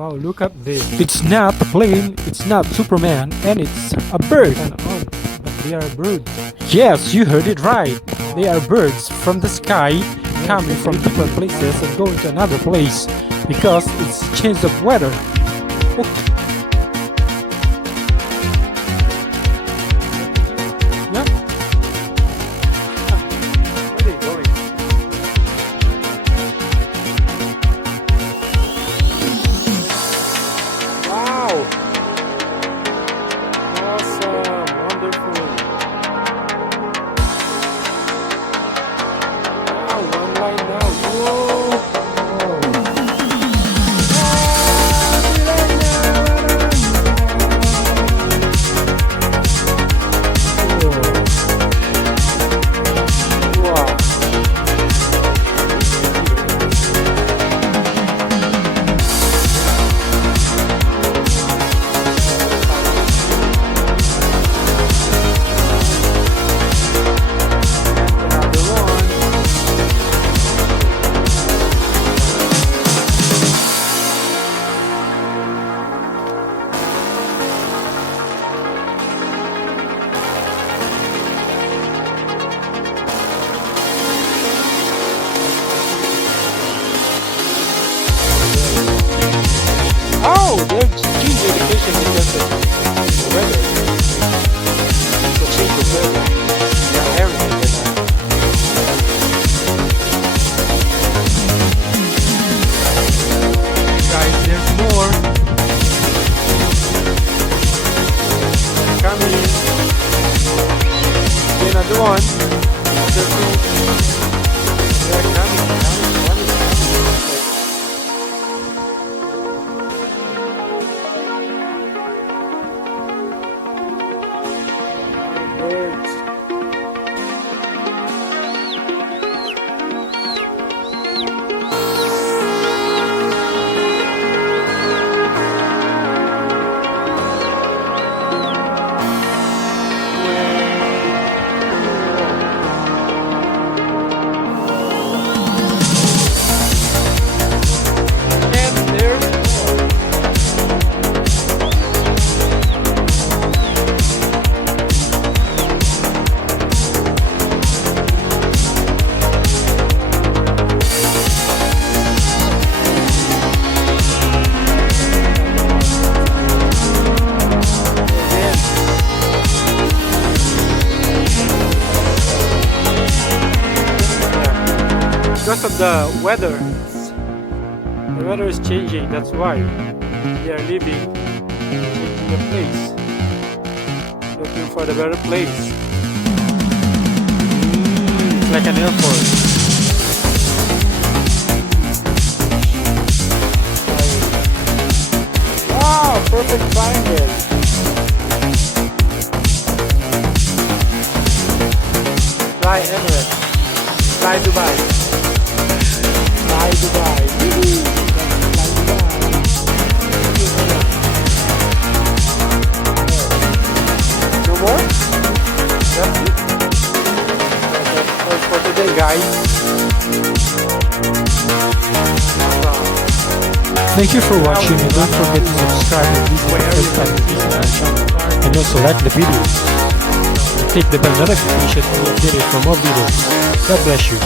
Wow, look at this. It's not a plane, it's not Superman, and it's a bird. But they are birds. Yes, you heard it right. They are birds from the sky, coming from different places and going to another place because it's change of weather. Okay. Yeah. Where are they going? Wow! Awesome! Wonderful! Wow, one line now. Whoa! Wow! Oh, they're changing education because of the weather. So change the weather. Yeah, everything like that. Guys, there's more. Coming. Okay, another one. Another two. They're coming. One is coming. Birds. And there's more. Because of the weather is changing, that's why they are leaving, changing the place, looking for the better place. It's like an airport. Wow, perfect triangle. Fly Emirates, fly Dubai. Fly Dubai. Woohoo! Fly Dubai. No more? That's it. That's all for today, guys. Thank you for watching and don't forget to subscribe and visit my channel. And also like the video. And click the bell notification to be updated for more videos. God bless you.